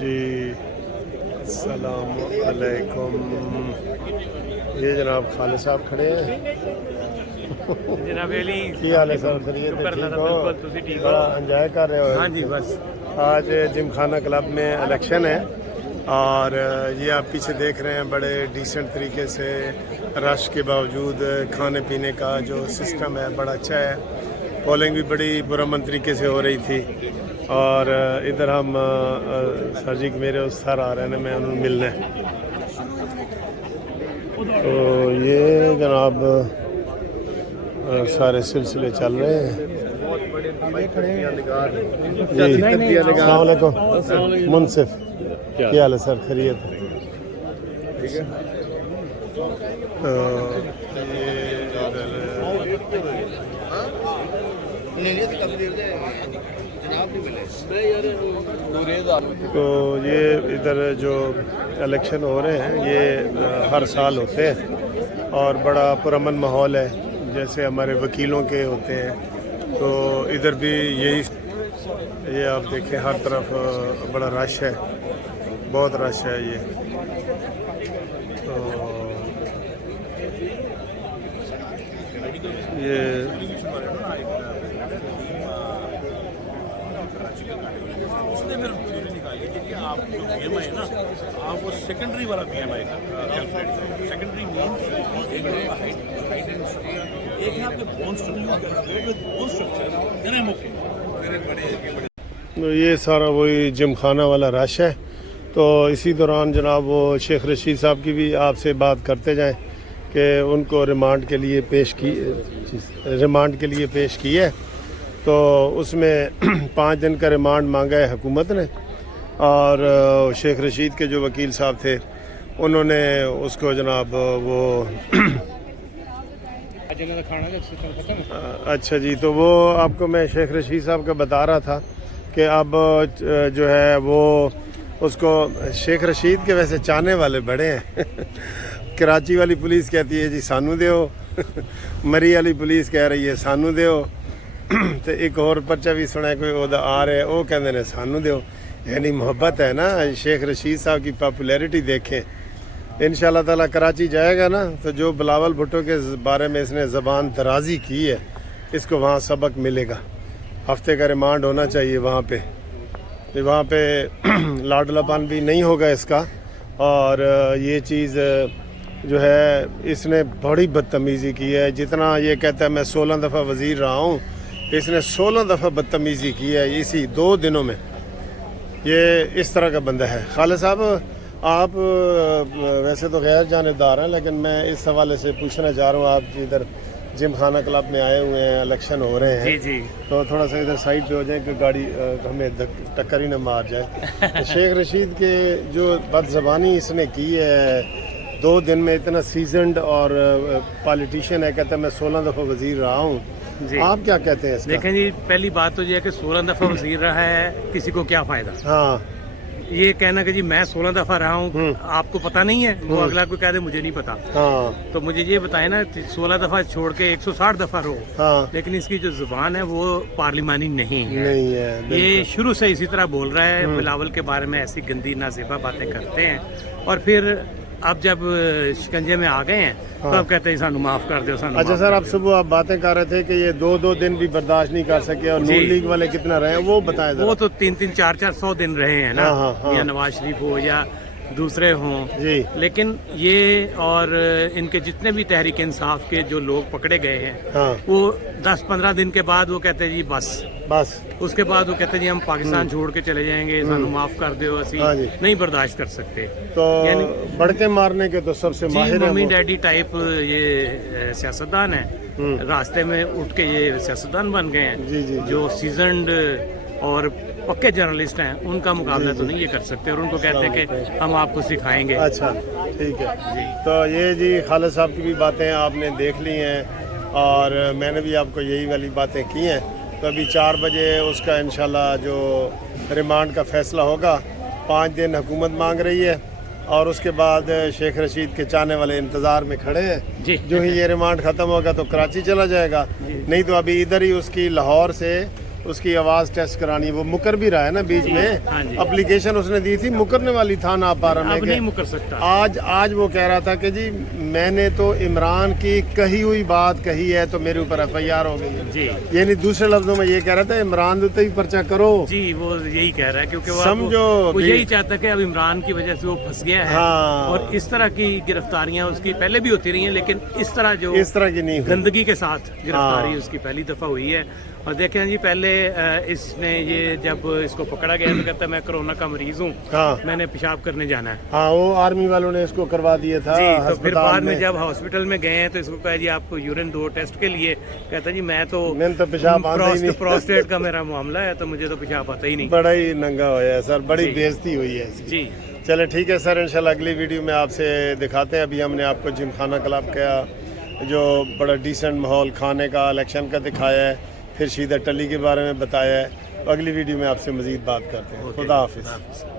جی السلام علیکم. یہ جناب خالد صاحب کھڑے ہیں. جناب علی کی حال ہے سر؟ خیریت ہے؟ ٹھیک ہو؟ انجوائے کر رہے ہو؟ ہاں جی بس. آج جم خانہ کلب میں الیکشن ہے اور یہ آپ پیچھے دیکھ رہے ہیں بڑے ڈیسنٹ طریقے سے رش کے باوجود کھانے پینے کا جو سسٹم ہے بڑا اچھا ہے. پولنگ بھی بڑی پرامن طریقے سے ہو رہی تھی اور ادھر ہم سر جی میرے سر آ رہے ہیں میں انہوں نے ملنا ہے. تو یہ جناب سارے سلسلے چل رہے ہیں. جی السلام علیکم منصف. کیا حال ہے سر؟ خیریت ہے؟ تو یہ ادھر جو الیکشن ہو رہے ہیں یہ ہر سال ہوتے ہیں اور بڑا پرامن ماحول ہے جیسے ہمارے وکیلوں کے ہوتے ہیں. تو ادھر بھی یہی یہ آپ دیکھیں ہر طرف بڑا رش ہے, بہت رش ہے. یہ آپ جو پی ایم آئی نا آپ وہ سیکنڈری والا پی ایم آئی سیکنڈری ایک ہے آپ کے بون تو یہ سارا وہی جم خانہ والا رش ہے. تو اسی دوران جناب وہ شیخ رشید صاحب کی بھی آپ سے بات کرتے جائیں کہ ان کو ریمانڈ کے لیے پیش کی ہے. تو اس میں 5 دن کا ریمانڈ مانگا ہے حکومت نے اور شیخ رشید کے جو وکیل صاحب تھے انہوں نے اس کو جناب وہ اچھا جی. تو وہ آپ کو میں شیخ رشید صاحب کا بتا رہا تھا کہ اب جو ہے وہ اس کو شیخ رشید کے ویسے چاہنے والے بڑے ہیں. کراچی والی پولیس کہتی ہے جی سانو دیو, مری والی پولیس کہہ رہی ہے سانو دیو, تو ایک اور پرچہ بھی سنا ہے کوئی عہدہ آ رہا ہے وہ کہتے ہیں سانو دیو. یعنی محبت ہے نا. شیخ رشید صاحب کی پاپولیرٹی دیکھیں. انشاءاللہ تعالیٰ کراچی جائے گا نا تو جو بلاول بھٹو کے بارے میں اس نے زبان درازی کی ہے اس کو وہاں سبق ملے گا. ہفتے کا ریمانڈ ہونا چاہیے وہاں پہ لاڈلا پن بھی نہیں ہوگا اس کا. اور یہ چیز جو ہے اس نے بڑی بدتمیزی کی ہے. جتنا یہ کہتا ہے میں 16 دفعہ وزیر رہا ہوں, اس نے 16 دفعہ بدتمیزی کی ہے اسی 2 دنوں میں. یہ اس طرح کا بندہ ہے. خالد صاحب آپ ویسے تو غیر جانبدار ہیں لیکن میں اس حوالے سے پوچھنا چاہ رہا ہوں, آپ ادھر جم خانہ کلب میں آئے ہوئے ہیں, الیکشن ہو رہے ہیں جی تو تھوڑا سا ادھر سائڈ پہ ہو جائیں کہ گاڑی ہمیں ٹکر ہی نہ مار جائے. شیخ رشید کے جو بد زبانی اس نے کی ہے 2 دن میں, اتنا سیزنڈ اور پالیٹیشین ہے, کہتا ہے میں 16 دفعہ وزیر رہا ہوں. جی آپ کیا کہتے ہیں اس کا؟ دیکھیں جی پہلی بات تو یہ ہے کہ 16 دفعہ وزیر رہا ہے کسی کو کیا فائدہ. ہاں یہ کہنا کہ جی میں 16 دفعہ رہا ہوں آپ کو پتہ نہیں ہے, وہ اگلا کوئی کہہ دے مجھے نہیں پتا. ہاں تو مجھے یہ بتائیں نا 16 دفعہ چھوڑ کے 160 دفعہ رہو, ہاں لیکن اس کی جو زبان ہے وہ پارلیمانی نہیں ہے. یہ شروع سے اسی طرح بول رہا ہے, بلاول کے بارے میں ایسی گندی نازیبا باتیں کرتے ہیں اور پھر اب جب شکنجے میں آ گئے ہیں تو اب کہتے ہیں سانو معاف کر دو. اچھا سر, اب صبح آپ باتیں کر رہے تھے کہ یہ 2 دن بھی برداشت نہیں کر سکے اور نون لیگ والے کتنا رہے ہیں وہ بتائیں ذرا. وہ تو 300 400 دن رہے ہیں نا, یا نواز شریف ہو یا دوسرے ہوں جی. لیکن یہ اور ان کے جتنے بھی تحریک انصاف کے جو لوگ پکڑے گئے ہیں وہ 10-15 دن کے بعد وہ کہتے ہیں جی بس اس کے بعد وہ کہتے ہیں جی ہم پاکستان چھوڑ کے چلے جائیں گے, سانو معاف کر دو, اسی نہیں برداشت کر سکتے. تو بڑکے مارنے کے تو سب سے ماہر ہیں, ممی ڈیڈی ٹائپ یہ سیاستدان ہیں, راستے میں اٹھ کے یہ سیاستدان بن گئے ہیں. جو سیزنڈ اور پکے جرنلسٹ ہیں ان کا مقابلہ تو نہیں یہ کر سکتے اور ان کو کہتے ہیں کہ ہم آپ کو سکھائیں گے. اچھا ٹھیک ہے جی. تو یہ جی خالد صاحب کی بھی باتیں آپ نے دیکھ لی ہیں اور میں نے بھی آپ کو یہی والی باتیں کی ہیں. تو ابھی 4 بجے اس کا انشاءاللہ جو ریمانڈ کا فیصلہ ہوگا. 5 دن حکومت مانگ رہی ہے اور اس کے بعد شیخ رشید کے چاہنے والے انتظار میں کھڑے ہیں. جو ہی یہ ریمانڈ ختم ہوگا تو کراچی چلا جائے گا, نہیں تو ابھی ادھر ہی اس کی لاہور سے اس کی آواز ٹیسٹ کرانی. وہ مکر بھی رہا ہے نا بیچ میں, ہاں جی. اپلیکیشن اس نے دی تھی, مکرنے والی تھا نا پارا میں, اب نہیں مکر سکتا. آج وہ کہہ رہا تھا کہ جی میں نے تو عمران کی کہی ہوئی بات کہی ہے تو میرے اوپر FIR ہو گئی ہے جی. یعنی دوسرے لفظوں میں یہ کہہ رہا تھا عمران تو ہی پرچہ کرو. جی وہ یہی کہہ رہا ہے کیونکہ سمجھو وہ یہی چاہتا ہے کہ اب عمران کی وجہ سے وہ پھنس گیا ہے. ہاں. اور اس طرح کی گرفتاریاں اس کی پہلے بھی ہوتی رہی ہیں, لیکن اس طرح کی نہیں ہوئی. گندگی کے ساتھ گرفتاری اس کی پہلی دفعہ ہوئی ہے. اور دیکھیں جی پہلے اس نے یہ جب اس کو پکڑا گیا تو کہتا ہے میں کورونا کا مریض ہوں, میں نے پیشاب کرنے جانا ہے. ہاں وہ آرمی والوں نے اس کو کروا دیا تھا. تو پھر بعد میں جب ہاسپٹل میں گئے ہیں تو اس کو کہا جی آپ کو یورین دو ٹیسٹ کے لیے, کہتا جی میں تو پیشاب آتا ہی نہیں, پروسٹیٹ کا میرا معاملہ ہے تو مجھے تو پیشاب آتا ہی نہیں. بڑا ہی ننگا ہوا ہے سر, بڑی بےزتی ہوئی ہے جی. چلے ٹھیک ہے سر, انشاءاللہ اگلی ویڈیو میں آپ سے دکھاتے ہیں. ابھی ہم نے آپ کو جم خانہ کلب کا جو بڑا ڈیسنٹ ماحول کھانے کا الیکشن کا دکھایا ہے, پھر شیدہ ٹلی کے بارے میں بتایا ہے. اگلی ویڈیو میں آپ سے مزید بات کرتے ہیں. خدا حافظ.